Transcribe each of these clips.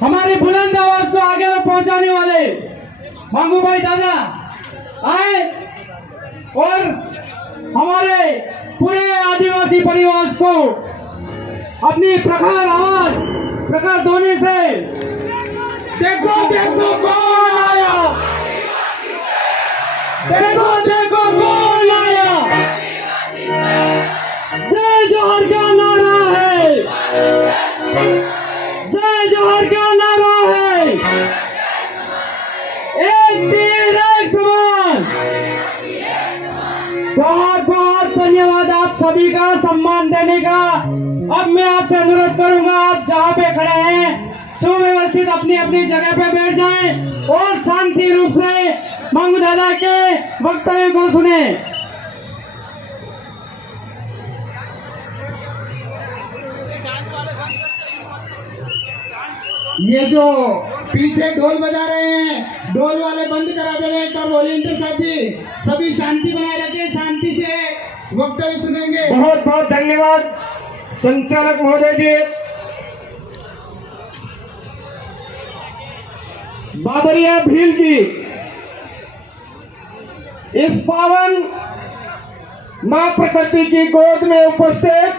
हमारी बुलंद आवाज को आगे तक पहुंचाने वाले मंगू भाई दादा आए और हमारे पूरे आदिवासी परिवार को अपनी प्रखर आवाज प्रखर ध्वनि से देखो देखो कौन आया, देखो देखो कौन आया, जय जोहर का नारा है, जय जोहर का नारा है, एक तीर एक समान। बहुत बहुत धन्यवाद आप सभी का सम्मान देने का। अब मैं आपसे अनुरोध करूंगा, आप जहां पे खड़े हैं सुव्यवस्थित अपनी अपनी जगह पे बैठ जाएं और शांति रूप से मंगू दादा के वक्तव्य को सुने। ये जो पीछे ढोल बजा रहे हैं, ढोल वाले बंद करा देवे तो वॉलंटियर साथी सभी शांति बनाए रखे, शांति से वक्तव्य सुनेंगे। बहुत बहुत धन्यवाद संचालक महोदय जी। बाबरिया भील की इस पावन मां प्रकृति की गोद में उपस्थित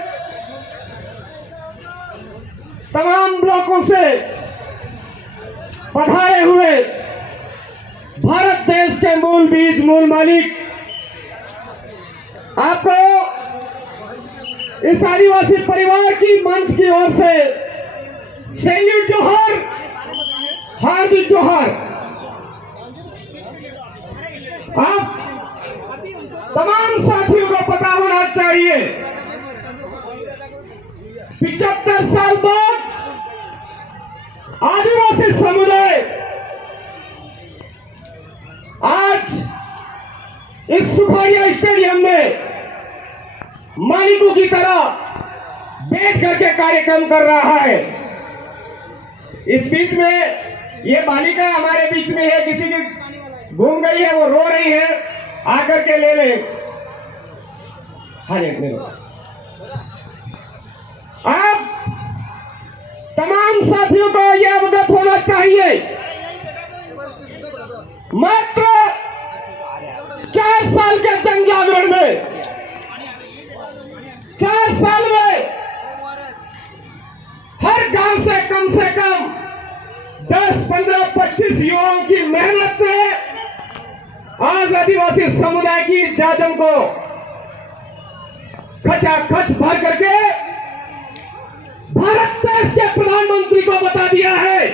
तमाम ब्लॉकों से पधारे हुए भारत देश के मूल बीज मूल मालिक, आपको इस आदिवासी परिवार की मंच की ओर से सैल्यूट जोहर, हार्दिक जोहर। आप तमाम साथियों को पता होना चाहिए 75 साल बाद आदिवासी समुदाय आज इस सुखाड़िया स्टेडियम में मालिकों की तरह बैठ करके कार्यक्रम कर रहा है। इस बीच में ये बालिका हमारे बीच में है, किसी की घूम गई है, वो रो रही है, आकर के ले ले। हाँ ले लो। आप तमाम साथियों को यह अवगत होना चाहिए, मात्र 4 साल के जंग जागरण में 4 साल में हर गांव से कम 10, 15, 25 युवाओं की मेहनत ने आज आदिवासी समुदाय की जाजम को खचाखच भर करके भारत देश के प्रधानमंत्री को बता दिया है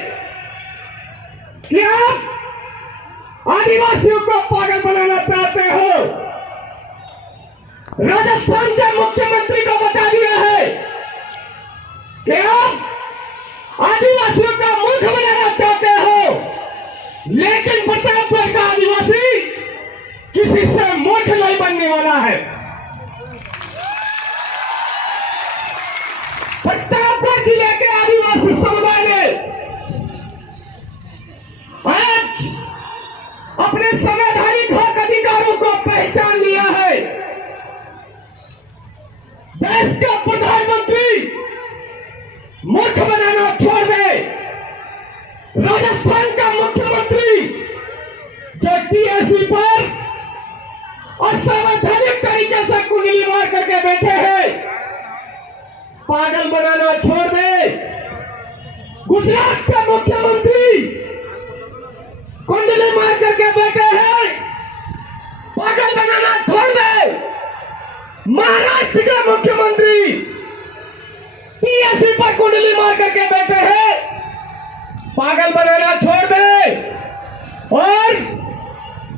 कि आप आदिवासियों को पागल बनाना चाहते हो। राजस्थान के मुख्यमंत्री को बता दिया है कि आप आदिवासियों का मूर्ख बनाना चाहते हो, लेकिन प्रतापगढ़ का आदिवासी किसी से मूर्ख नहीं बनने वाला है। प्रतापगढ़ जिले के आदिवासी समुदाय ने आज अपने संवैधानिक हक अधिकारों को पहचान लिया है। देश का प्रधानमंत्री मूर्ख बनाना छोड़ दे। राजस्थान का मुख्यमंत्री जो टीएससी पर असंवैधानिक तरीके से कुंडली मार करके बैठे हैं, पागल बनाना छोड़ दे। गुजरात के मुख्यमंत्री कुंडली मार करके बैठे हैं, पागल बनाना छोड़ दे। महाराष्ट्र के मुख्यमंत्री टीएससी पर कुंडली मार करके बैठे हैं, पागल बनाना छोड़ दे। और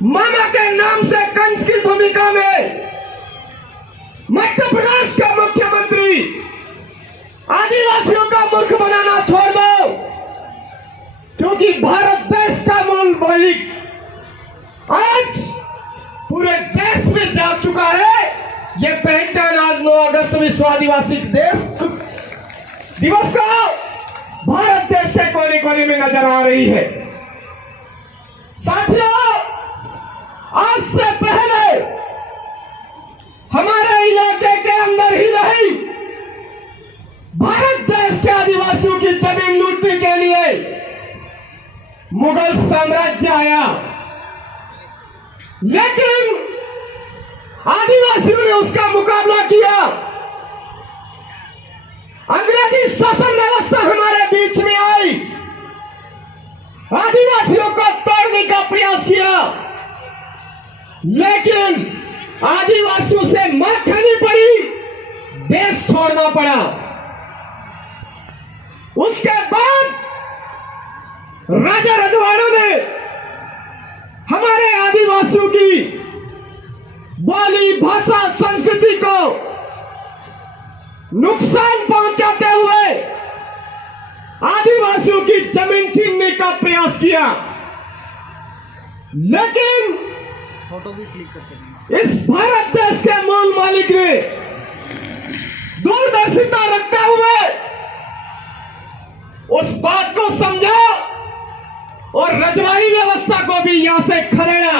मामा के नाम से कंस की भूमिका में मध्य प्रदेश का मुख्यमंत्री आदिवासियों का मूर्ख बनाना छोड़ दो, क्योंकि भारत देश का मूल मालिक आज पूरे देश में जा चुका है। ये पहचान आज 9 अगस्त विश्व आदिवासी दिवस को भारत देश के कोने कोने में नजर आ रही है। साथियों, आज से पहले हमारे इलाके के अंदर ही नहीं, भारत देश के आदिवासियों की जमीन लूटने के लिए मुगल साम्राज्य आया, लेकिन आदिवासियों ने उसका मुकाबला किया। अंग्रेजी शासन व्यवस्था हमारे बीच में आई, आदिवासियों को तोड़ने का प्रयास किया, लेकिन आदिवासियों से मार खानी पड़ी, देश छोड़ना पड़ा। उसके बाद राजा रजवाड़ों ने हमारे आदिवासियों की बोली, भाषा, संस्कृति को नुकसान पहुंचाते हुए आदिवासियों की जमीन छीनने का प्रयास किया। लेकिन फोटो भी क्लिक करते इस भारत देश के मूल मालिक ने दूरदर्शिता रखते हुए उस बात को समझा और रजवाड़ी व्यवस्था को भी यहां से खदेड़ा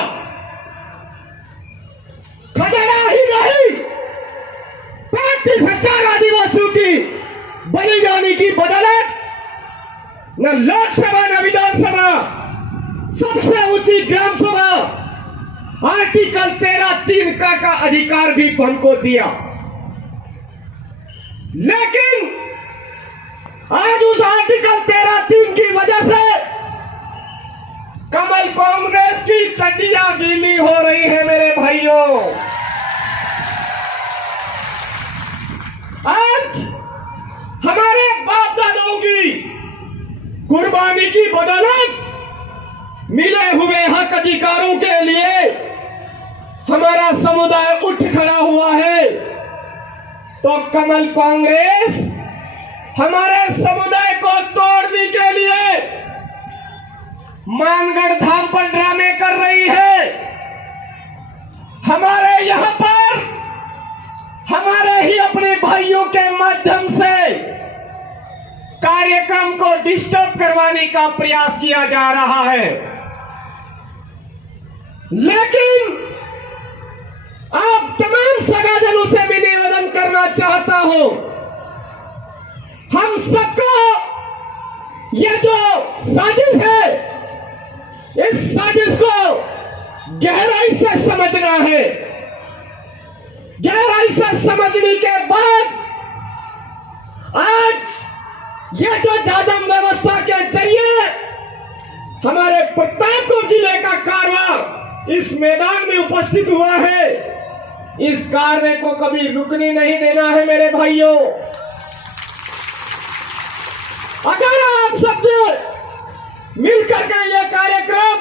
ही नहीं, 35,000 आदिवासियों की बलि जाने की बदौलत न लोकसभा न विधानसभा, सबसे ऊंची ग्राम सभा आर्टिकल 13(3) का अधिकार भी हमको दिया। लेकिन आज उस आर्टिकल 13(3) की वजह से कमल कांग्रेस की चड्डियां गीली हो रही है मेरे भाइयों। आज हमारे बाप दादाओं की कुर्बानी की बदौलत मिले हुए हक अधिकारों के लिए हमारा समुदाय उठ खड़ा हुआ है, तो कमल कांग्रेस हमारे समुदाय को तोड़ने के लिए मानगढ़ धाम पर ड्रामे कर रही है। हमारे यहां पर हमारे ही अपने भाइयों के माध्यम से कार्यक्रम को डिस्टर्ब करवाने का प्रयास किया जा रहा है। लेकिन आप तमाम सगाजनों से भी निवेदन करना चाहता हूं, हम सबको ये जो साजिश है, इस साजिश को गहराई से समझना है। गहराई से समझने के बाद आज ये जो जाजम व्यवस्था के जरिए हमारे प्रतापपुर जिले का कारवां इस मैदान में उपस्थित हुआ है, इस कार्य को कभी रुकने नहीं देना है मेरे भाइयों। अगर आप सबने मिलकर के यह कार्यक्रम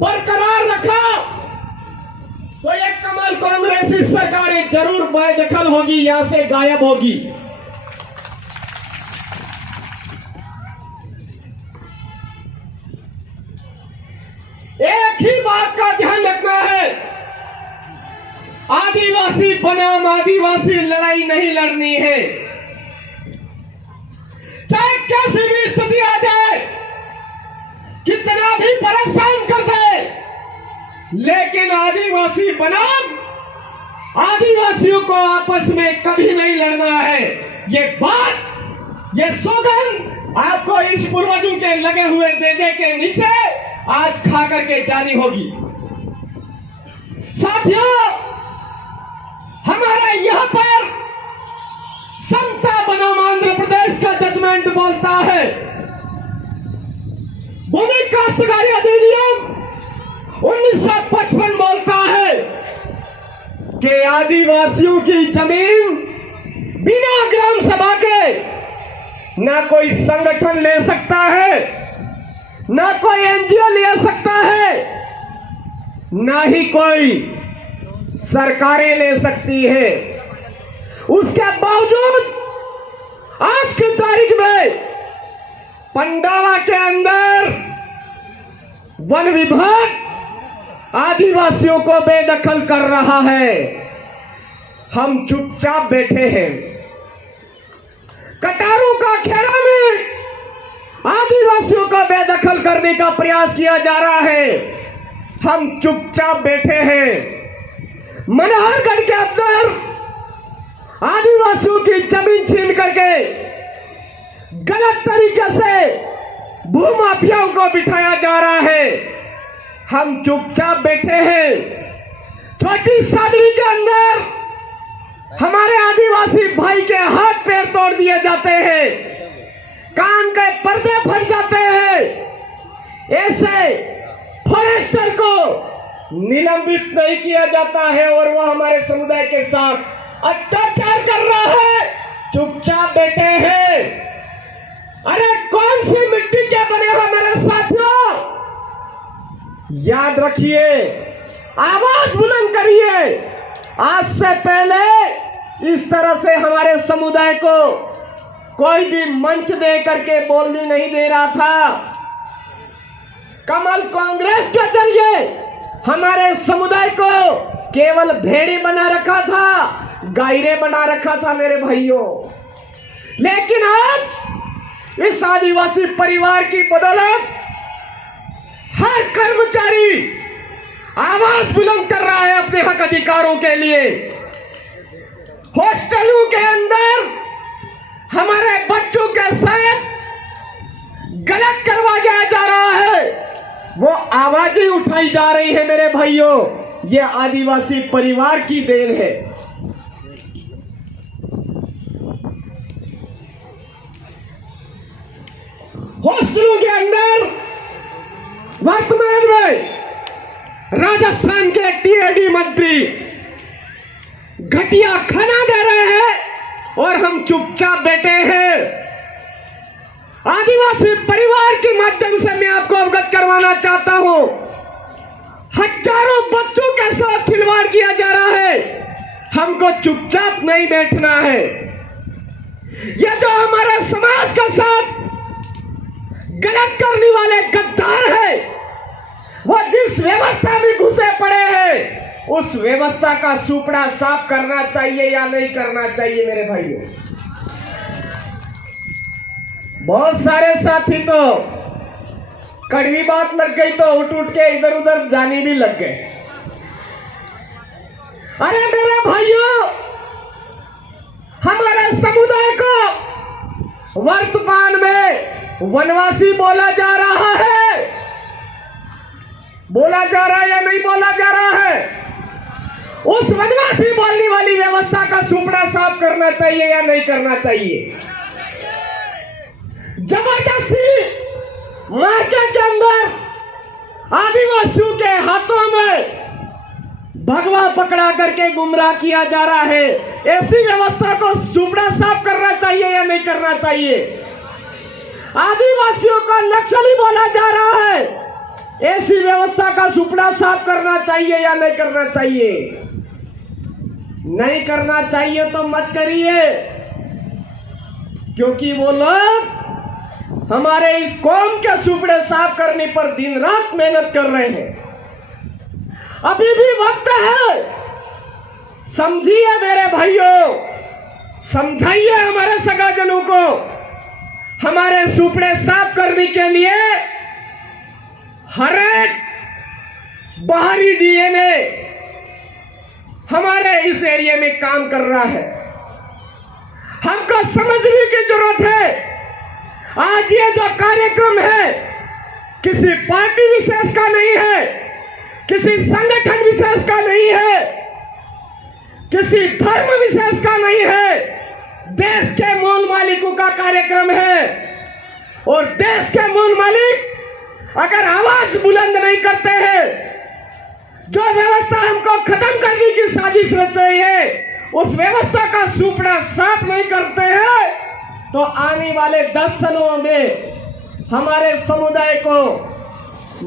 बरकरार रखा तो ये कमल कांग्रेसी सरकारें जरूर बेदखल होगी, यहां से गायब होगी। एक ही बात का ध्यान रखना है, आदिवासी बनाम आदिवासी लड़ाई नहीं लड़नी है। चाहे कैसी भी स्थिति आ जाए, कितना भी परेशान कर दे, लेकिन आदिवासी बनाम आदिवासियों को आपस में कभी नहीं लड़ना है। ये बात, ये सौगंध आपको इस पूर्वजों के लगे हुए देजे के नीचे आज खा करके जानी होगी। साथियों, हमारे यहां पर समता बनाम आंध्र प्रदेश का जजमेंट बोलता है, भूमि काश्तकारी अधिनियम 1955 बोलता है कि आदिवासियों की जमीन बिना ग्राम सभा के ना कोई संगठन ले सकता है, ना कोई एनजीओ ले सकता है, ना ही कोई सरकारें ले सकती है। उसके बावजूद आज की तारीख में पंडाला के अंदर वन विभाग आदिवासियों को बेदखल कर रहा है। हम चुपचाप बैठे हैं। कटारों का खेड़ा में आदिवासियों को बेदखल करने का प्रयास किया जा रहा है, हम चुपचाप बैठे हैं। मनोहरगढ़ के अंदर आदिवासियों की जमीन छीन करके गलत तरीके से भूमाफियाओं को बिठाया जा रहा है। हम चुपचाप बैठे हैं। छोटी सादरी के अंदर हमारे आदिवासी भाई के हाथ पैर तोड़ दिए जाते हैं, कान के पर्दे फट जाते हैं। ऐसे फॉरेस्टर को निलंबित नहीं किया जाता है और वह हमारे समुदाय के साथ अत्याचार कर रहा है, चुपचाप बैठे हैं। अरे कौन सी मिट्टी के बने हो मेरे साथियों? याद रखिए, आवाज बुलंद करिए। आज से पहले इस तरह से हमारे समुदाय को कोई भी मंच दे करके बोलने नहीं दे रहा था। कमल कांग्रेस के जरिए हमारे समुदाय को केवल भेड़ी बना रखा था, गायरे बना रखा था मेरे भाइयों। लेकिन आज इस आदिवासी परिवार की बदौलत हर कर्मचारी आवाज बुलंद कर रहा है अपने हक अधिकारों के लिए। हॉस्टलों के अंदर हमारे बच्चों के साथ गलत करवाया जा रहा है, वो आवाजें उठाई जा रही है मेरे भाइयों। ये आदिवासी परिवार की देन है। हॉस्टलों के अंदर वर्तमान में राजस्थान के टीएडी मंत्री घटिया खाना दे रहे हैं और हम चुपचाप बैठे हैं। आदिवासी परिवार के माध्यम से मैं आपको अवगत करवाना चाहता हूं, हजारों बच्चों के साथ खिलवाड़ किया जा रहा है। हमको चुपचाप नहीं बैठना है। ये जो हमारे समाज के साथ गलत करने वाले गद्दार है, वो जिस व्यवस्था में घुसे पड़े हैं, उस व्यवस्था का सुपड़ा साफ करना चाहिए या नहीं करना चाहिए मेरे भाइयों। बहुत सारे साथी तो कड़वी बात लग गई तो उठ उठ के इधर उधर जाने भी लग गए। अरे मेरे भाइयों, हमारे समुदाय को वर्तमान में वनवासी बोला जा रहा है। बोला जा रहा है या नहीं बोला जा रहा है? उस वनवासी बोलने वाली व्यवस्था का सुपड़ा साफ करना चाहिए या नहीं करना चाहिए? जबरदस्ती मार्केट के अंदर आदिवासियों के हाथों में भगवा पकड़ा करके गुमराह किया जा रहा है। ऐसी व्यवस्था को सुपड़ा साफ करना चाहिए या नहीं करना चाहिए? आदिवासियों को नक्सली बोला जा रहा है, ऐसी व्यवस्था का सुपड़ा साफ करना चाहिए या नहीं करना चाहिए? नहीं करना चाहिए तो मत करिए, क्योंकि वो लोग हमारे इस कौम के सुपड़े साफ करने पर दिन रात मेहनत कर रहे हैं। अभी भी वक्त है, समझिए मेरे भाइयों, समझाइए हमारे सगाजनों को। हमारे सुपड़े साफ करने के लिए हर एक बाहरी डीएनए हमारे इस एरिया में काम कर रहा है। हमको समझने की जरूरत है। आज ये जो कार्यक्रम है किसी पार्टी विशेष का नहीं है, किसी संगठन विशेष का नहीं है, किसी धर्म विशेष का नहीं है। देश के मूल मालिकों का कार्यक्रम है और देश के मूल मालिक अगर आवाज बुलंद नहीं करते हैं, जो व्यवस्था हमको खत्म करने की साजिश रच रही है, उस व्यवस्था का सुपड़ा साफ नहीं करते हैं, तो आने वाले 10 सालों में हमारे समुदाय को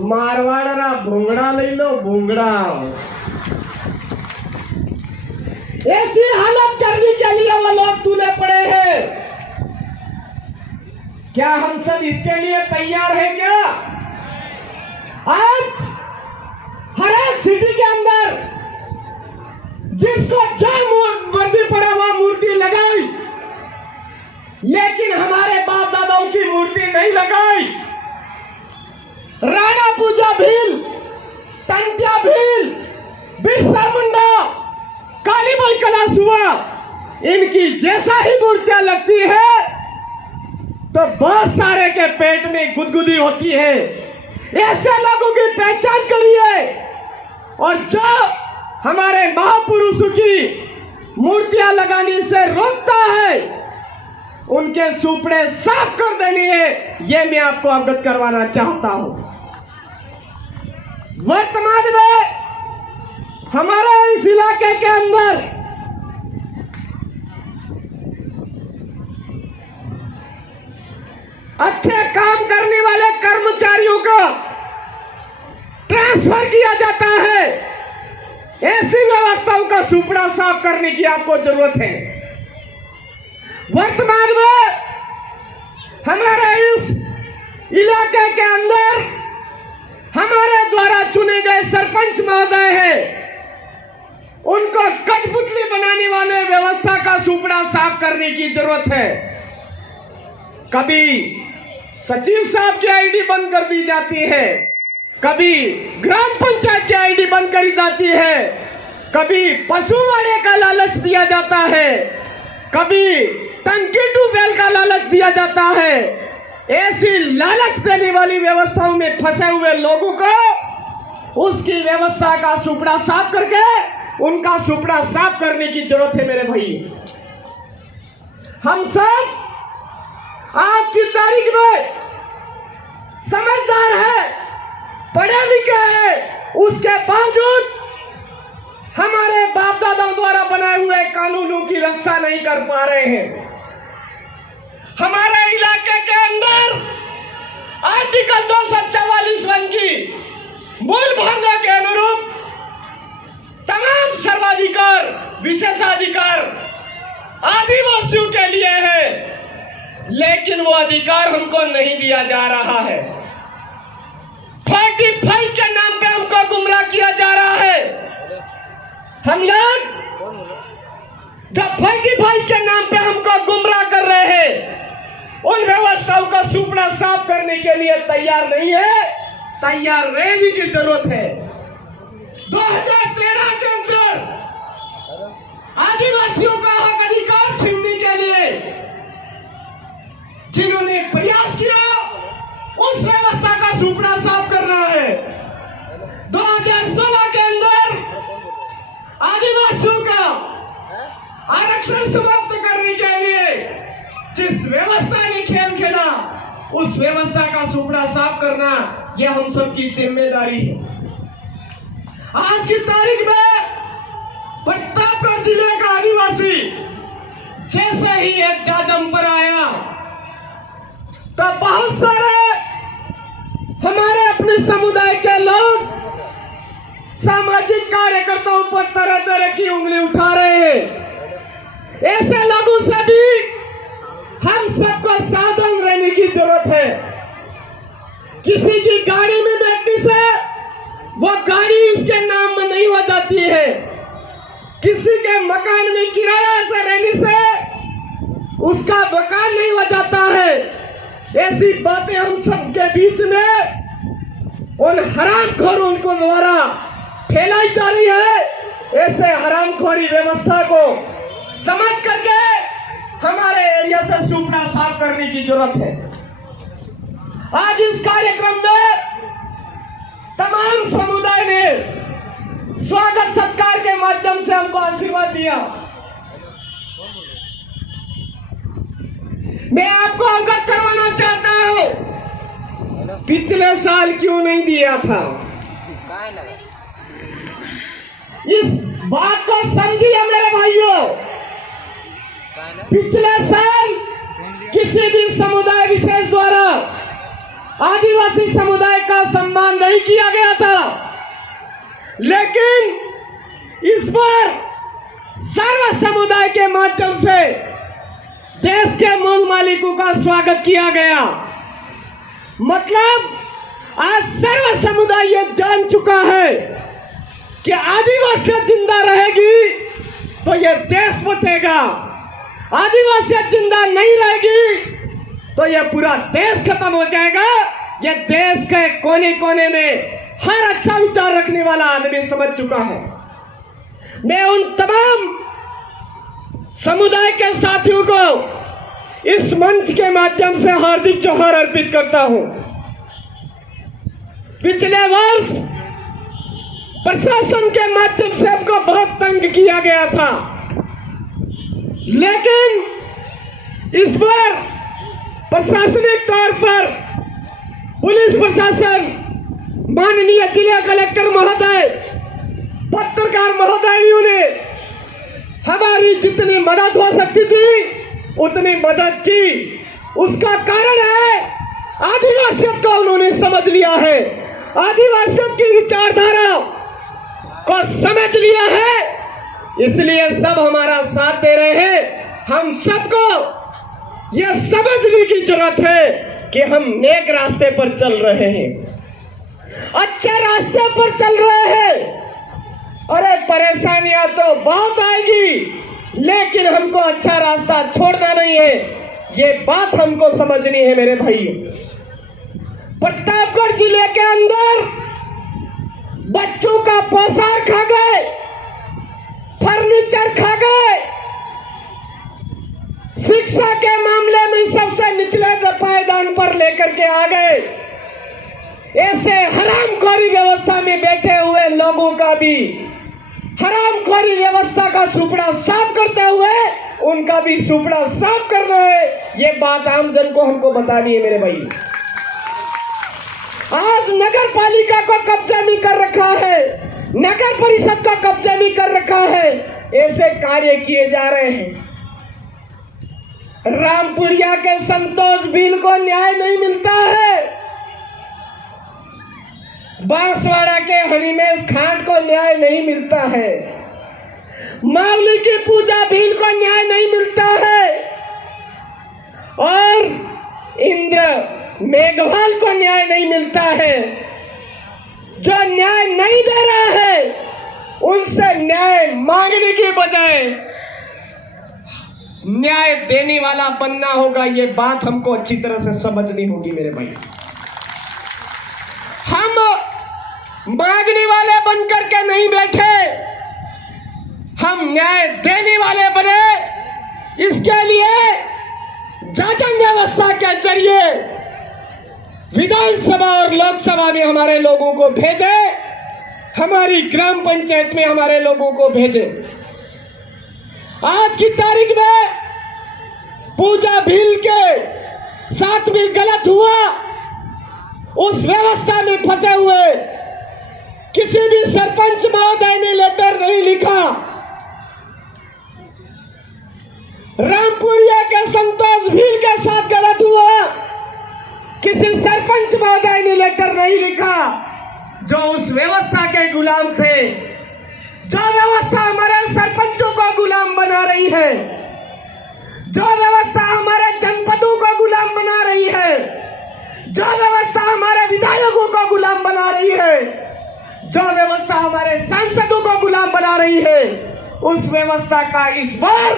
मारवाड़ा भूंगड़ा ले लो, भूंगड़ा ऐसी हालत करने के लिए वो लोग तुले पड़े हैं। क्या हम सब इसके लिए तैयार हैं? क्या आज हर एक सिटी के अंदर जिसको जो वर्दी पड़ा वो मूर्ति लगाई, लेकिन हमारे बाप दादाओं की मूर्ति नहीं लगाई। राणा पूजा भील, तंत्या भील, बिरसा मुंडा, काली बाई कलासुआ, इनकी जैसा ही मूर्तियां लगती है, तो बहुत सारे के पेट में गुदगुदी होती है। ऐसे लोगों की पहचान करिए और जो हमारे महापुरुषों की मूर्तियां लगाने से रोकता है, उनके सुपड़े साफ कर देनी है, ये मैं आपको अवगत करवाना चाहता हूं। वर्तमान में हमारे इस इलाके के अंदर अच्छे काम करने वाले कर्मचारियों को ट्रांसफर किया जाता है। ऐसी व्यवस्थाओं का सुपड़ा साफ करने की आपको जरूरत है। वर्तमान में हमारे इस इलाके के अंदर हमारे द्वारा चुने गए सरपंच महोदय हैं, उनको कठपुतली बनाने वाले व्यवस्था का सुपड़ा साफ करने की जरूरत है। कभी सचिव साहब की आईडी बंद कर दी जाती है, कभी ग्राम पंचायत की आईडी बंद करी जाती है, कभी पशुवाड़े का लालच दिया जाता है, कभी टंकी ट्यूबवेल का लालच दिया जाता है। ऐसी लालच देने वाली व्यवस्थाओं में फंसे हुए लोगों को उसकी व्यवस्था का सुपड़ा साफ करके उनका सुपड़ा साफ करने की जरूरत है। मेरे भाई, हम सब आज की तारीख में समझदार है, पढ़े लिखे हैं, उसके बावजूद हमारे बाप दादाओं द्वारा बनाए हुए कानूनों की रक्षा नहीं कर पा रहे हैं। हमारे इलाके के अंदर आर्टिकल 244 की मूल भावना के अनुरूप तमाम सर्वाधिकार, विशेषाधिकार आदिवासियों के लिए है, लेकिन वो अधिकार हमको नहीं दिया जा रहा है। 45 के नाम पे हमको गुमराह किया जा रहा है। हम लोग जब 45 के नाम पे हमको गुमराह कर रहे हैं, उन व्यवस्थाओं का सुपड़ा साफ करने के लिए तैयार नहीं है, तैयार रहने की जरूरत है। 2013 के अंदर आदिवासियों का हक अधिकार छीनने के लिए जिन्होंने प्रयास किया, उस व्यवस्था का सुपड़ा साफ करना है। 2016 के अंदर आदिवासियों का आरक्षण समाप्त करने के लिए जिस व्यवस्था ने खेल खेला, उस व्यवस्था का सुपड़ा साफ करना यह हम सबकी जिम्मेदारी है। आज की तारीख में प्रतापगढ़ जिले का आदिवासी जैसे ही एक जाजम पर आया, तो बहुत सारे हमारे अपने समुदाय के लोग सामाजिक कार्यकर्ताओं पर तरह तरह की उंगली उठा रहे हैं। ऐसे लोगों से भी हम सबको सावधान रहने की जरूरत है। किसी की गाड़ी में बैठने से वो गाड़ी उसके नाम में नहीं हो जाती है, किसी के मकान में किराया से रहने से उसका मकान नहीं हो जाता है। ऐसी बातें हम सबके बीच में उन हरामखोरों को द्वारा फैलाई जा रही है। ऐसे हरामखोरी व्यवस्था को समझ करके हमारे एरिया से सुपड़ा साफ करने की जरूरत है। आज इस कार्यक्रम में तमाम समुदाय ने स्वागत सत्कार के माध्यम से हमको आशीर्वाद दिया। मैं आपको अवगत करवाना चाहता हूं, पिछले साल क्यों नहीं दिया था, इस बात को समझिए मेरे भाइयों। पिछले साल किसी भी समुदाय विशेष द्वारा आदिवासी समुदाय का सम्मान नहीं किया गया था, लेकिन इस बार सर्व समुदाय के माध्यम से देश के मूल मालिकों का स्वागत किया गया। मतलब आज सर्व समुदाय ये जान चुका है कि आदिवासी जिंदा रहेगी तो ये देश बचेगा, आदिवासी जिंदा नहीं रहेगी तो ये पूरा देश खत्म हो जाएगा। ये देश के कोने कोने में हर अच्छा विचार रखने वाला आदमी समझ चुका है। मैं उन तमाम समुदाय के साथियों को इस मंच के माध्यम से हार्दिक जोहार अर्पित करता हूं। पिछले वर्ष प्रशासन के माध्यम से हमको बहुत तंग किया गया था, लेकिन इस बार प्रशासनिक तौर पर पुलिस प्रशासन, माननीय जिला कलेक्टर महोदय, पत्रकार महोदयों ने हमारी जितनी मदद हो सकती थी उतनी मदद की। उसका कारण है आदिवासियों को उन्होंने समझ लिया है, आदिवासियों की विचारधारा को समझ लिया है, इसलिए सब हमारा साथ दे रहे हैं। हम सबको यह समझने की जरूरत है कि हम नेक रास्ते पर चल रहे हैं, अच्छे रास्ते पर चल रहे हैं। अरे परेशानियां तो बहुत आएगी, लेकिन हमको अच्छा रास्ता छोड़ना नहीं है, ये बात हमको समझनी है मेरे भाई। प्रतापगढ़ जिले के अंदर बच्चों का पोशाक खा गए, फर्नीचर खा गए, शिक्षा के मामले में सबसे निचले पायदान पर लेकर के आ गए। ऐसे हरामखोरी व्यवस्था में बैठे हुए लोगों का भी हरामखोरी व्यवस्था का सुपड़ा साफ करते हुए उनका भी सुपड़ा साफ करना है, ये बात आम जन को हमको बतानी है मेरे भाई। आज नगर पालिका को कब्जा भी कर रखा है, नगर परिषद का कब्जा भी कर रखा है, ऐसे कार्य किए जा रहे हैं। रामपुरिया के संतोष बिल को न्याय नहीं मिलता है, बांसवाड़ा के हनीमेश खान को न्याय नहीं मिलता है, मावली की पूजा भील को न्याय नहीं मिलता है, और इंद्र मेघवाल को न्याय नहीं मिलता है। जो न्याय नहीं दे रहा है उनसे न्याय मांगने के बजाय न्याय देने वाला बनना होगा, ये बात हमको अच्छी तरह से समझनी होगी मेरे भाई। हम मांगने वाले बनकर के नहीं बैठे, हम न्याय देने वाले बने। इसके लिए शासन व्यवस्था के जरिए विधानसभा और लोकसभा में हमारे लोगों को भेजे, हमारी ग्राम पंचायत में हमारे लोगों को भेजे। आज की तारीख में पूजा भील के साथ भी गलत हुआ, उस व्यवस्था में फंसे हुए किसी भी सरपंच महोदय ने लेटर नहीं लिखा, रामपुरिया के संतोष भील के साथ गलत हुआ, किसी सरपंच महोदय ने लेटर नहीं लिखा, जो उस व्यवस्था के गुलाम थे, जो व्यवस्था हमारे सरपंचों को गुलाम बना रही है, जो व्यवस्था हमारे जनपदों को गुलाम बना रही है, जो व्यवस्था हमारे विधायकों को गुलाम बना रही है, जो व्यवस्था हमारे सांसदों को गुलाम बना रही है, उस व्यवस्था का इस बार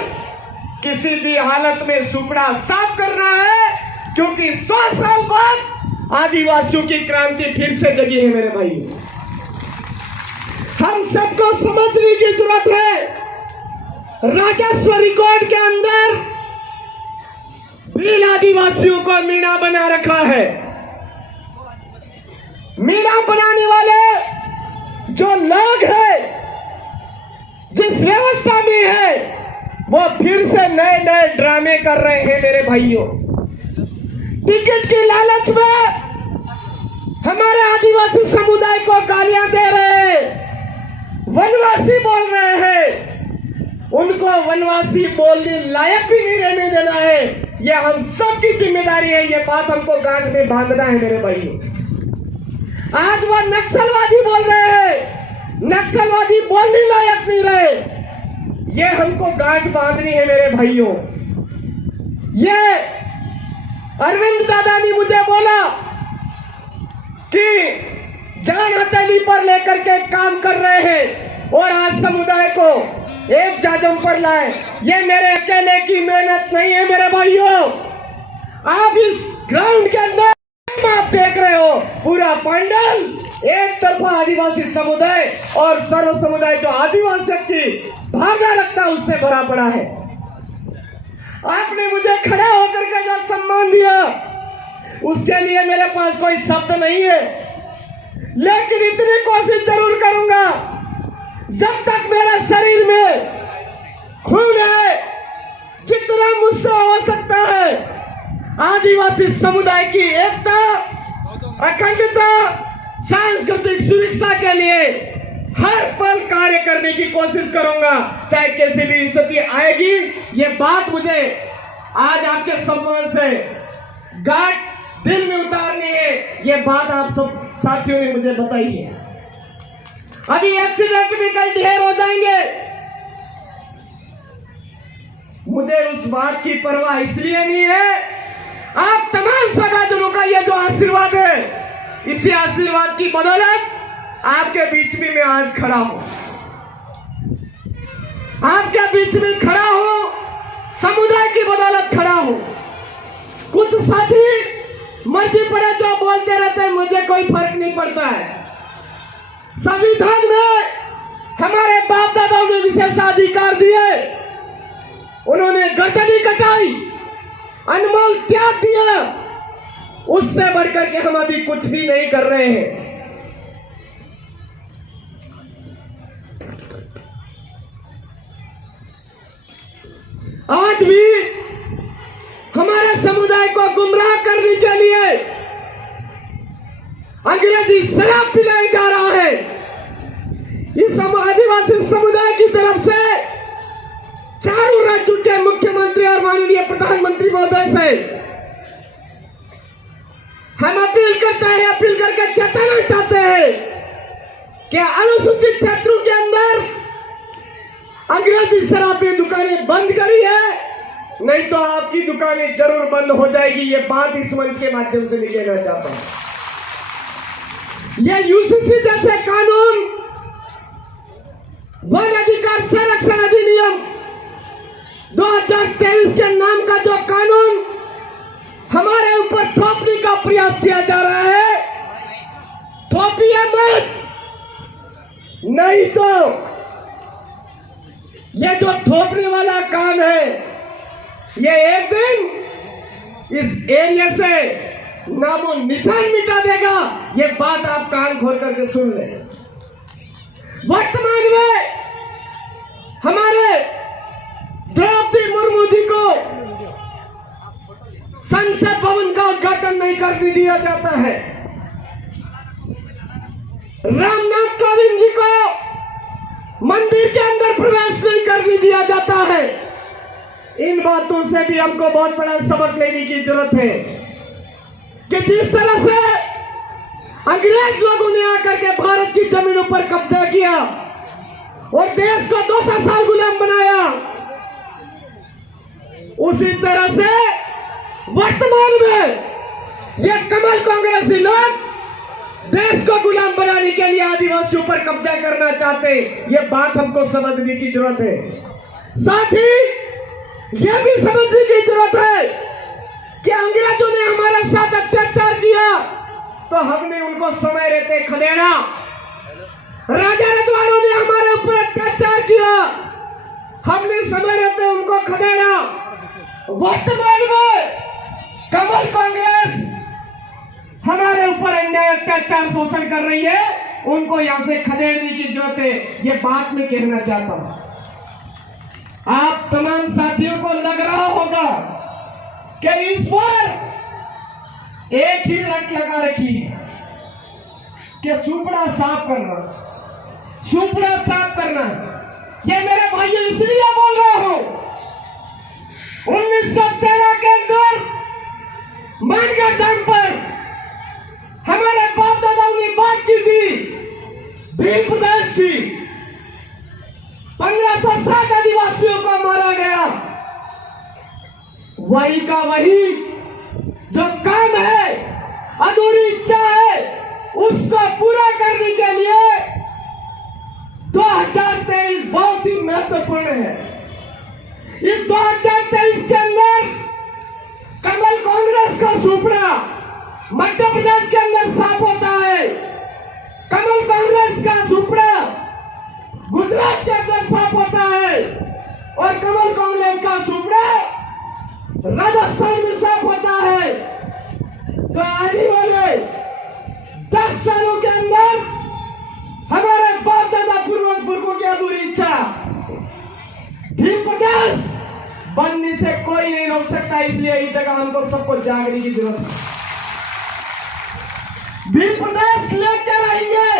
किसी भी हालत में सुपड़ा साफ करना है, क्योंकि 100 साल बाद आदिवासियों की क्रांति फिर से जगी है मेरे भाई। हम सबको समझने की जरूरत है। राजस्व रिकॉर्ड के अंदर भील आदिवासियों को मीणा बना रखा है। मीणा बनाने वाले जो लोग हैं, जिस व्यवस्था में है, वो फिर से नए नए ड्रामे कर रहे हैं मेरे भाइयों। टिकट की लालच में हमारे आदिवासी समुदाय को गालियां दे रहे हैं, वनवासी बोल रहे हैं, उनको वनवासी बोलने लायक भी नहीं रहने देना है। ये हम सबकी जिम्मेदारी है, ये बात हमको गांठ में बांधना है मेरे भाइयों। आज वो नक्सलवादी बोल रहे हैं, नक्सलवादी बोलने लायक नहीं रहे, ये हमको गांठ बांधनी है मेरे भाइयों। ये अरविंद दादा ने मुझे बोला कि जान हथेली पर लेकर के काम कर रहे हैं और आज समुदाय को एक जाजम पर लाए। ये मेरे अकेले की मेहनत नहीं है मेरे भाइयों। आप इस ग्राउंड के अंदर आप देख रहे हो, पूरा पंडाल एक तरफा आदिवासी समुदाय और सर्व समुदाय जो आदिवासी की भावना रखता है उससे भरा पड़ा है। आपने मुझे खड़ा होकर के जो सम्मान दिया उसके लिए मेरे पास कोई शब्द नहीं है, लेकिन इतनी कोशिश जरूर करूंगा, जब तक मेरे शरीर में खून है, जितना मुझसे हो सकता है आदिवासी समुदाय की एकता, अखंडता, सांस्कृतिक सुरक्षा के लिए हर पल कार्य करने की कोशिश करूंगा, चाहे कैसी भी स्थिति आएगी। ये बात मुझे आज आपके सम्मान से गांठ दिल में उतारनी है, ये बात आप सब साथियों ने मुझे बताई है। अभी एक्सीडेंट भी कई ढेर हो जाएंगे, मुझे उस बात की परवाह इसलिए नहीं है, आप तमाम समाजों का ये जो आशीर्वाद है, इसी आशीर्वाद की बदौलत आपके बीच में मैं आज खड़ा हूं, आपके बीच में खड़ा हूं, समुदाय की बदौलत खड़ा हूं। कुछ साथी मर्जी पड़े जो बोलते रहते हैं, मुझे कोई फर्क नहीं पड़ता है। संविधान में हमारे बाप दादाओं ने विशेषाधिकार दिए, उन्होंने गर्दनी कटाई, अनमोल त्याग दिया, उससे बढ़कर के हम अभी कुछ भी नहीं कर रहे हैं। आज भी हमारे समुदाय को गुमराह करने के लिए अंग्रेजी शराब पिलाया जा रहा है। इस आदिवासी समुदाय की तरफ से चारों राज्यों के मुख्यमंत्री और माननीय प्रधानमंत्री महोदय से हम अपील करते हैं, अपील करके चेताना चाहते हैं कि अनुसूचित क्षेत्रों के अंदर अंग्रेजी शराब की दुकानें बंद करी है, नहीं तो आपकी दुकानें जरूर बंद हो जाएगी। ये बात इस मंच के माध्यम से निकलना चाहता हूं। ये यूसीसी जैसे कानून, वन अधिकार संरक्षण अधिनियम 2023 के नाम का जो कानून हमारे ऊपर थोपने का प्रयास किया जा रहा है, थोपिए मत, नहीं तो ये जो थोपने वाला काम है, ये एक दिन इस एरिया से नामो निशान मिटा देगा। ये बात आप कान खोल करके सुन लें। वर्तमान में हमारे द्रौपदी मुर्मू जी को संसद भवन का उद्घाटन नहीं करने दिया जाता है, रामनाथ कोविंद जी को मंदिर के अंदर प्रवेश नहीं करने दिया जाता है। इन बातों से भी हमको बहुत बड़ा सबक लेने की जरूरत है कि जिस तरह से अंग्रेज लोगों ने आकर के भारत की जमीनों पर कब्जा किया और देश को 200 साल गुलाम बनाया, उसी तरह से वर्तमान में ये कमल कांग्रेसी लोग देश को गुलाम बनाने के लिए आदिवासियों पर कब्जा करना चाहते हैं। ये बात हमको समझने की जरूरत है। साथ ही यह भी समझने की जरूरत है कि अंग्रेजों ने हमारे साथ अत्याचार किया तो हमने उनको समय रहते खदेड़ा, राजा रजवाड़ों ने हमारे ऊपर अत्याचार किया, हमने समय रहते उनको खदेड़ा। वर्तमान में कमल कांग्रेस हमारे ऊपर अन्याय, अत्याचार, शोषण कर रही है, उनको यहां से खदेड़ने की जरूरत है। ये बात मैं कहना चाहता हूं। आप तमाम साथियों को लग रहा होगा कि इस पर एक ही रंग लगा रखी है कि सुपड़ा साफ करना, सुपड़ा साफ करना। ये मेरे भाई इसलिए बोल रहा हूं, 1913 के अंदर मानगढ़ पर हमारे बाप दादाओं ने बात की थी, भील प्रदेश की 1560 आदिवासियों को मारा गया। वही का वही जो काम है, अधूरी इच्छा है, उसको पूरा करने के लिए 2023 बहुत ही महत्वपूर्ण है। इस 2023 के अंदर कमल कांग्रेस का सुपड़ा मध्य प्रदेश के अंदर साफ होता है, कमल कांग्रेस का सुपड़ा गुजरात के अंदर साफ होता है और कमल कांग्रेस का सुपड़ा राजस्थान में साफ होता है तो आने वाले 10 सालों के अंदर हमारे बाप दादा पूर्वजों की अधूरी इच्छा भील प्रदेश बनने से कोई नहीं रोक सकता। इसलिए इस जगह हमको सबको जागने की जरूरत है। भील प्रदेश लेकर आएंगे,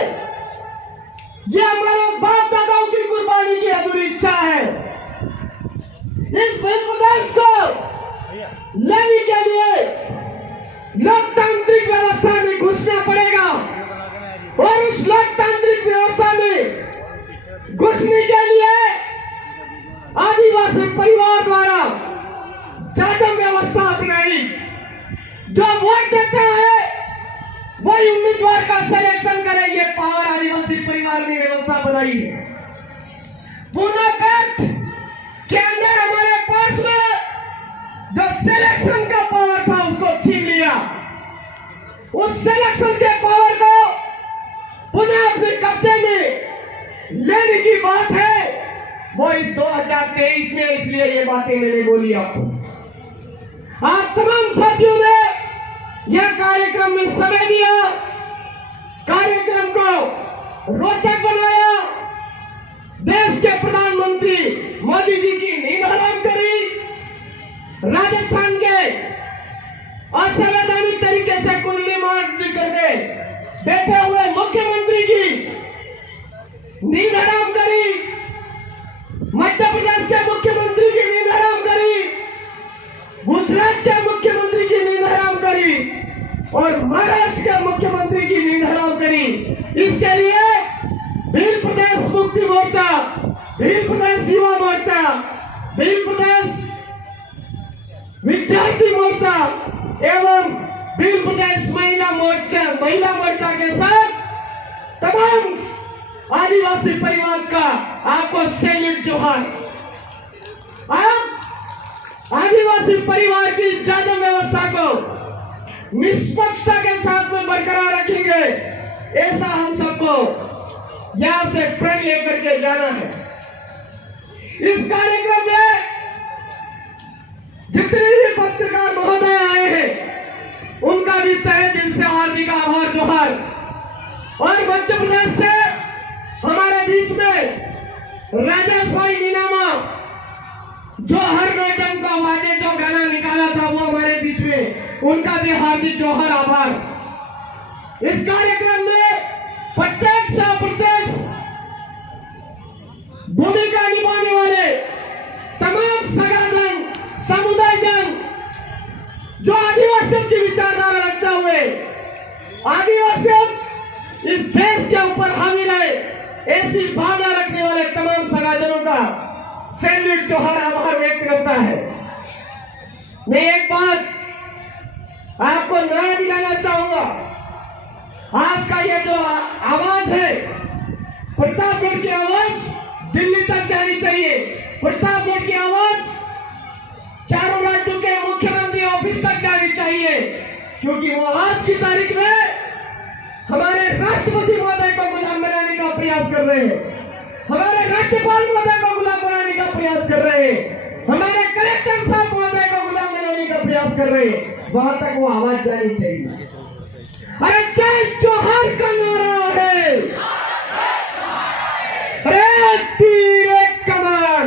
ये हमारे बाप दादाओं की कुर्बानी की अधूरी इच्छा है। इस भील प्रदेश को लेने के लिए लोकतांत्रिक व्यवस्था में घुसना पड़ेगा और उस लोकतांत्रिक व्यवस्था में घुसने के लिए आदिवासी परिवार द्वारा जागम व्यवस्था अपनाई। जो वोट देता है वही उम्मीदवार का सिलेक्शन करेंगे। पावर आदिवासी परिवार ने व्यवस्था बनाई है। पूना कट के अंदर हमारे पास में जो सिलेक्शन का पावर था उसको छीन लिया। उस सिलेक्शन के पावर को पुनः अपने कब्जे में लेने की बात है वो इस 2023 में। इसलिए ये बातें मैंने बोली आपको। आप तमाम साथियों ने यह कार्यक्रम में समय दिया, कार्यक्रम को रोचक बनाया, देश के प्रधानमंत्री मोदी जी की नींद हराम करी, राजस्थान के असंवैधानिक तरीके से कुंडली मार करके बैठे हुए मुख्यमंत्री की नींद हराम करी, मध्य प्रदेश के मुख्यमंत्री की नींद हराम करी, गुजरात के मुख्यमंत्री की नींद हराम करी और महाराष्ट्र के मुख्यमंत्री की नींद हराम करी। इसके लिए भील प्रदेश मुक्ति मोर्चा, भील प्रदेश युवा मोर्चा, भील प्रदेश विद्यार्थी मोर्चा एवं भील प्रदेश महिला मोर्चा के साथ तमाम आदिवासी परिवार का आपको सैल्यूट जोहार। आप आदिवासी परिवार की जागम व्यवस्था को निष्पक्षता के साथ में बरकरार रखेंगे, ऐसा हम सबको यहां से प्रण लेकर के जाना है। इस कार्यक्रम में जितने भी पत्रकार महोदय आए हैं उनका भी तहे दिल से हार्दिक आभार जोहार। और मध्य प्रदेश से हमारे बीच में राजेश भाई नीनामा जो हर मैडम का वादे जो गाना निकाला था वो हमारे बीच में, उनका भी हार्दिक जोहार आभार। इस कार्यक्रम में प्रत्यक्ष अप्रत्यक्ष भूमिका निभाने वाले तमाम सगाजन समुदाय जन जो आदिवासियों की विचारधारा रखते हुए आदिवासियों इस देश के ऊपर हावी रहे, ऐसी भावना रखने वाले तमाम सगाजनों का सैल्यूट जोहार आभार व्यक्त करता है। मैं एक बात आपको नया दिलाना चाहूंगा। आज का ये जो आवाज है, प्रतापगढ़ की आवाज दिल्ली तक जानी चाहिए। प्रतापगढ़ की आवाज चारों राज्यों के मुख्यमंत्री ऑफिस तक जानी चाहिए, क्योंकि वो आज की तारीख में हमारे राष्ट्रपति महोदय को गुलाम बनाने का प्रयास कर रहे हैं, हमारे राज्यपाल महोदय को गुलाम बनाने का प्रयास कर रहे हैं, हमारे कलेक्टर साहब महोदय को गुलाम बनाने का प्रयास कर रहे हैं। वहां तक वो आवाज जानी चाहिए। अरे जय जोहार का नारा है, अरे तीर कमान।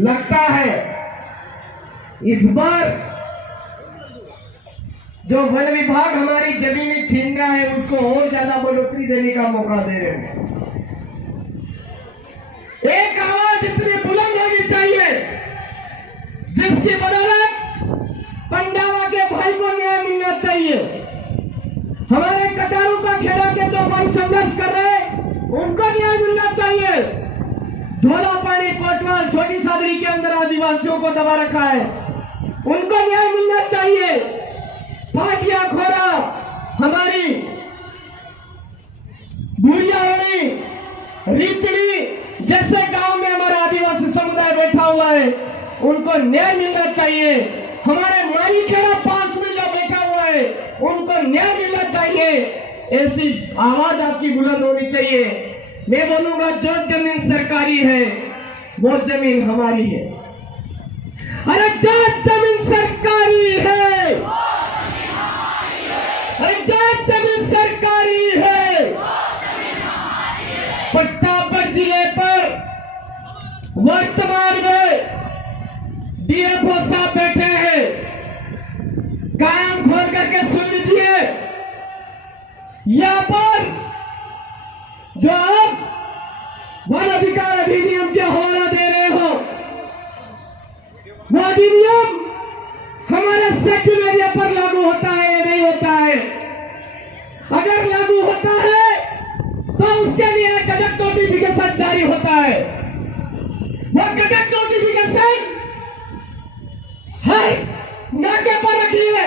लगता है इस बार जो वन विभाग हमारी जमीनें छीन रहा है उसको और ज्यादा बढ़ोतरी देने का मौका दे रहे हैं। एक आवाज इतनी बुलंद होनी चाहिए जिसकी बदौलत पंडावा के भाई को न्याय मिलना चाहिए। हमारे कटारू का खेड़ा के जो भाई संघर्ष कर रहे उनको न्याय मिलना चाहिए। धोला पानी कोटवाल छोटी सादरी के अंदर आदिवासियों को दबा रखा है, उनको न्याय मिलना चाहिए। पाटिया खोरा हमारी भूरियावड़ी रीचड़ी जैसे गांव में हमारा आदिवासी समुदाय बैठा हुआ है, उनको न्याय मिलना चाहिए। हमारे मारी खेड़ा पास में जो बैठा हुआ है उनको न्याय मिलना चाहिए। ऐसी आवाज आपकी बुलंद होनी चाहिए। मैं बोलूंगा जो जमीन सरकारी है वो जमीन हमारी है। अरे जो जमीन सरकारी है, अरे जो जमीन सरकारी है, प्रतापगढ़ जिले पर वर्तमान में डीएफओ साहब बैठे हैं। कान खोल करके सुन लीजिए, यहां पर जो आप वन अधिकार अधिनियम के हवाला दे रहे हो, वो अधिनियम हमारे सेक्युलर एरिया पर लागू होता है या नहीं होता है? अगर लागू होता है तो उसके लिए गजट नोटिफिकेशन जारी होता है। वो गजट नोटिफिकेशन हर नाके पर रखिए।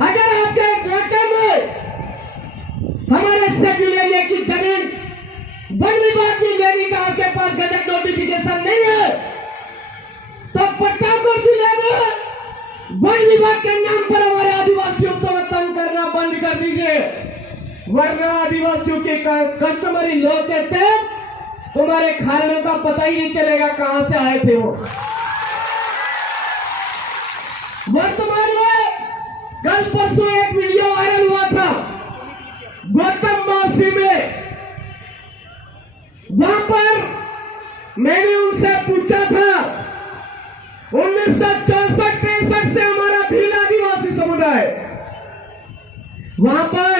अगर आपके नाके में हमारे सेक्युलर एरिया की जमीन वन विभाग की लेने का आपके पास गजट नोटिफिकेशन नहीं है, तो प्रतापगढ़ जिले में वन विभाग के नाम पर हमारे आदिवासियों को तंग करना बंद कर दीजिए, वरना आदिवासियों के कस्टमरी लोग कहते हैं तुम्हारे खानों का पता ही नहीं चलेगा कहां से आए थे वो। वर्तमान में कल परसों एक वीडियो वायरल हुआ था गौतम मौसी में। वहां पर मैंने उनसे पूछा था 1964-63 से हमारा भील आदिवासी समुदाय वहां पर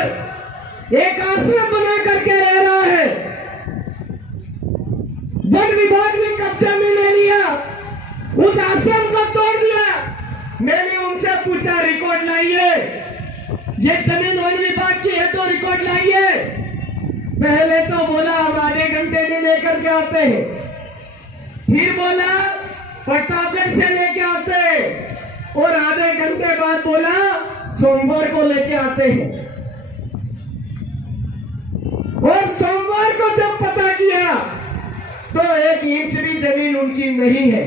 एक आश्रम बना करके रह रहा है। वन विभाग ने कब्जा में ले लिया, उस आश्रम को तोड़ दिया। मैंने उनसे पूछा रिकॉर्ड लाइए, ये जमीन वन विभाग की है तो रिकॉर्ड लाइए। पहले तो बोला हम आधे घंटे में लेकर के आते हैं, फिर बोला प्रतापगढ़ से लेके आते हैं, और आधे घंटे बाद बोला सोमवार को लेके आते हैं। और सोमवार को जब पता किया तो 1 इंच भी जमीन उनकी नहीं है।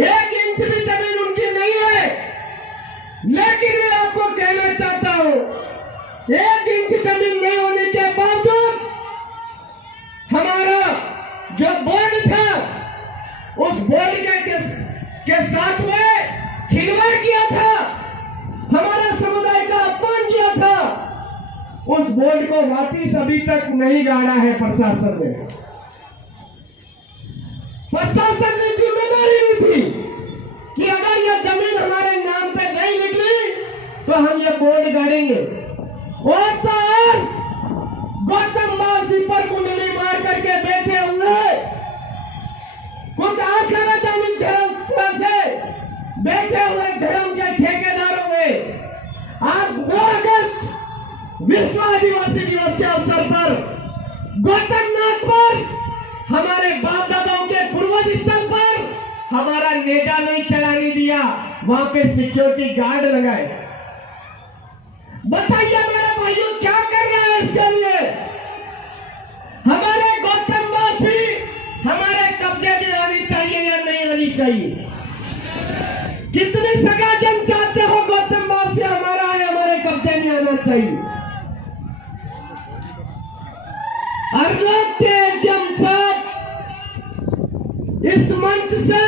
एक इंच भी जमीन उनकी नहीं है। लेकिन मैं आपको कहना चाहता हूं, 1 इंच जमीन नहीं होने के बावजूद हमारा जो बोर्ड था, उस बोर्ड के साथ में खिलवाड़ किया था, हमारा समुदाय का अपमान किया था। उस बोर्ड को वापिस अभी तक नहीं गाड़ा है प्रशासन ने। प्रशासन ने जिम्मेदारी ली थी कि अगर यह जमीन हमारे नाम पे नहीं निकली तो हम ये बोर्ड गाड़ेंगे। और तो और गौतम मौसी पर कुंडली मार करके बैठे हुए कुछ आशावादी धर्म से बैठे हुए धर्म के ठेकेदारों में आज 9 अगस्त विश्व आदिवासी दिवस के अवसर पर गौतम नाथ पर, हमारे बाप दादाओं के पूर्वज स्थल पर हमारा नेजा नहीं चलाने दिया, वहां पे सिक्योरिटी गार्ड लगाए। बताइए मेरे भाइयों क्या कर रहा है इसके लिए? हमारे गौतम मौसी हमारे कब्जे में आनी चाहिए या नहीं आनी चाहिए? कितनी सगाजन चाहते हो गौतम मौसी हमारा है, हमारे कब्जे में आना चाहिए। अर्नब एम साहब, इस मंच से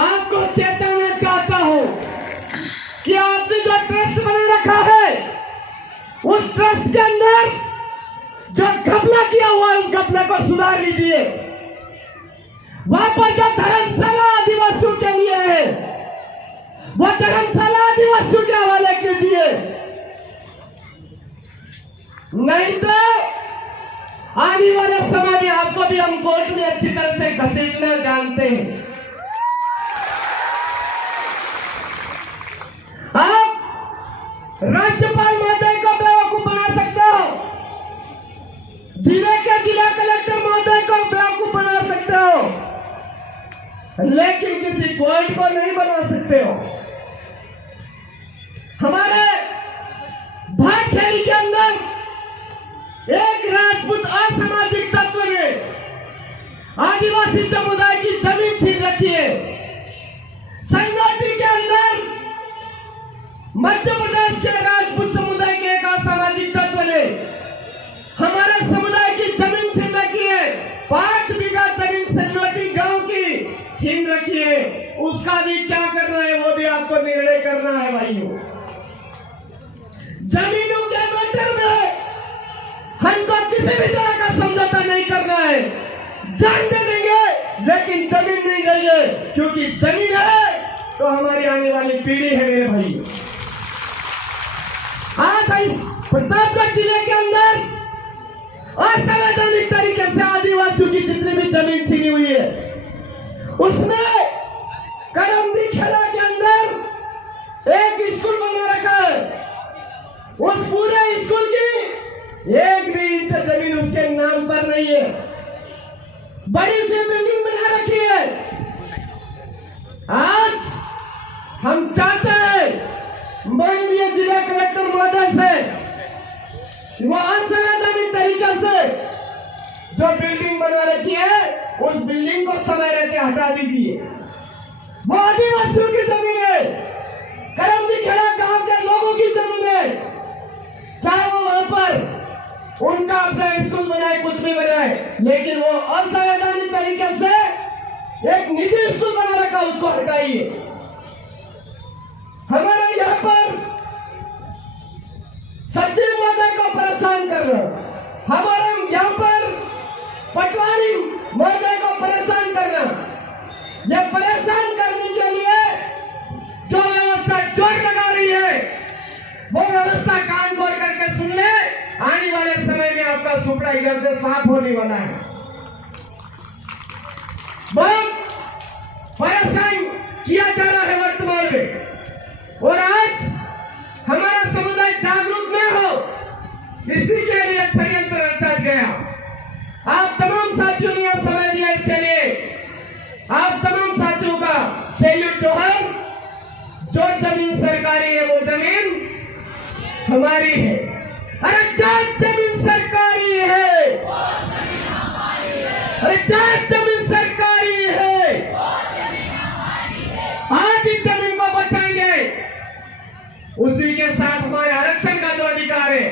आपको चेताना चाहता हूं कि आपने जो ट्रस्ट बना रखा है, उस ट्रस्ट के अंदर जो घपला किया हुआ है, उस घपले को सुधार लीजिए। वहां पर जो धर्मशाला आदिवासियों के लिए है, वो धर्मशाला आदिवासियों के हवाले कीजिए, नहीं तो आने वाले समय में आपको भी हम कोर्ट में अच्छी तरह से घसीटना जानते हैं। आप राज्यपाल महोदय को बेवकूफ बना सकते हो, जिले के जिला कलेक्टर महोदय को बेवकूफ बना सकते हो, लेकिन किसी कोर्ट को नहीं बना सकते हो। हमारे भाटखेड़ी के अंदर एक राजपूत असामाजिक तत्व ने आदिवासी समुदाय की जमीन छीन रखी है। संगोटी के अंदर मध्य प्रदेश के राजपूत समुदाय के एक असामाजिक तत्व ने हमारे समुदाय की जमीन छीन रखी है। उसका भी क्या करना है वो भी आपको निर्णय करना है भाइयों। जमीनों के मैटर में हमको किसी भी तरह का समझौता नहीं करना है। जान दे देंगे लेकिन जमीन नहीं देंगे, क्योंकि जमीन है तो हमारी आने वाली पीढ़ी है मेरे भाई। आज इस प्रतापगढ़ जिले के अंदर असंवैधानिक तरीके से आदिवासियों की जितनी भी जमीन छीनी हुई है, उसमें करमदी खेड़ा के अंदर एक स्कूल बना रखा है। उस पूरे स्कूल की एक भी इंच जमीन उसके नाम पर नहीं है। बड़ी सी बिल्डिंग बना रखी है। आज हम चाहते हैं माननीय जिला कलेक्टर महोदय से वो असंवैधानिक तरीके से जो बिल्डिंग बना रखी है उस बिल्डिंग को समय रहते हटा दीजिए। वो आदिवासियों की जमीन है, करमदी खेड़ा गांव के लोगों की जमीन है। चाहे वो वहां पर उनका अपना स्कूल बनाए, कुछ भी बनाए, लेकिन वो असंवैधानिक तरीके से एक निजी स्कूल बना रखा, उसको हटाइए। हमारे यहाँ पर सचिव महोदय को परेशान कर रहे हैं, हमारे यहाँ पर पटवारी महोदय को परेशान करना, ये परेशान करने के लिए जो व्यवस्था जोर लगा रही है वो व्यवस्था कान खोल करके सुन ले। आने वाले समय में आपका सुपड़ा इधर से साफ होने वाला है। बहुत परेशान किया जा रहा है वर्तमान में, और आज हमारा समुदाय जागरूक न हो, इसी के लिए षड्यंत्र रचा गया। आप तमाम साथियों ने समय दिया, इसके लिए आप तमाम साथियों का सैल्यूट जो है। जो जमीन सरकारी है वो जमीन हमारी है। अरे जो जमीन सरकारी है, अरे जो जमीन सरकारी है, आज इस जमीन को बचाएंगे, उसी के साथ हमारे आरक्षण का जो अधिकार है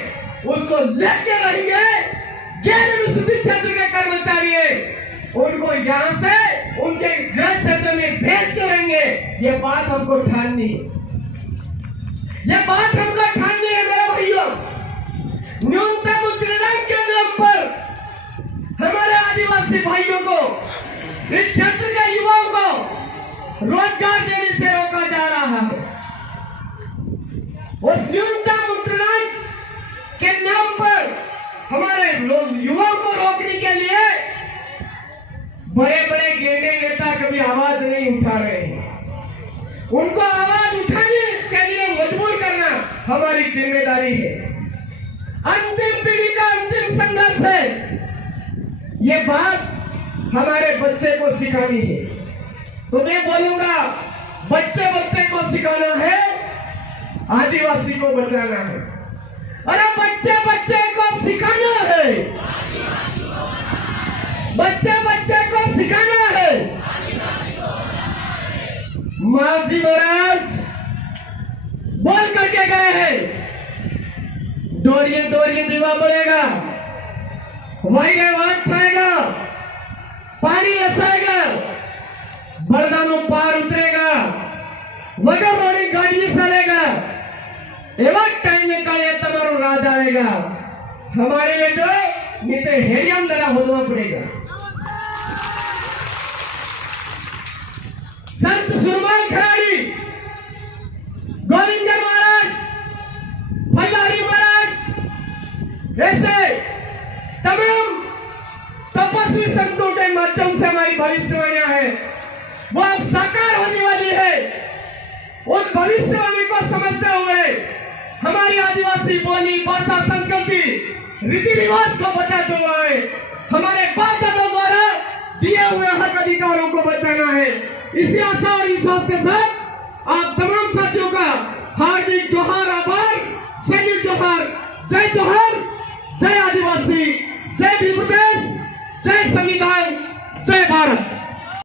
उसको लेके रहेंगे। गैर अनुसूचित क्षेत्र के कर्मचारी उनको यहां से उनके गृह क्षेत्र में भेज के रहेंगे। ये बात हमको ठाननी है, ये बात हमको ठाननी है मेरे भाइयों। न्यूनतम उत्पीड़न के नाम पर हमारे आदिवासी भाइयों को, इस क्षेत्र के युवाओं को रोजगार देने से रोका जा रहा है। उस न्यूनतम उत्पीड़न के नाम पर हमारे युवाओं को रोकने के लिए बड़े बड़े गेंडे नेता कभी आवाज नहीं उठा रहे हैं। उनको आवाज उठाने के लिए मजबूर करना हमारी जिम्मेदारी है। अंतिम पीढ़ी का अंतिम संघर्ष है, ये बात हमारे बच्चे को सिखानी है। तो मैं बोलूंगा, बच्चे बच्चे को सिखाना है, आदिवासी को बचाना है। अरे बच्चे बच्चे को सिखाना है, बच्चे बच्चे को सिखाना है। माजी महाराज बोल करके गए हैं, दौड़िए दौड़िए दीवा बढ़ेगा, वही वाट खाएगा, पानी रसाएगा, बरदानों पार उतरेगा, वगैरह बड़ी गाड़ी चलेगा, एवं टाइम में काले तमारो राज आएगा। हमारे लिए जो नीचे हेरियम दरा होना पड़ेगा। संत सुरमाल खिलाड़ी गोविंद महाराज, फैलारी महाराज, ऐसे तमाम तपस्वी संतों के माध्यम से हमारी भविष्यवाणियां हैं, वो अब साकार होने वाली है। उन भविष्यवाणी को समझते हुए हमारी आदिवासी बोली, भाषा, संस्कृति, रीति रिवाज को बचाते हुए हमारे बाप दादा द्वारा दिए हुए हक अधिकारों को बचाना है। इसी आशा और विश्वास के साथ आप तमाम साथियों का हार्दिक जोहार, आभार, सैनिक जोहार, जय जोहार।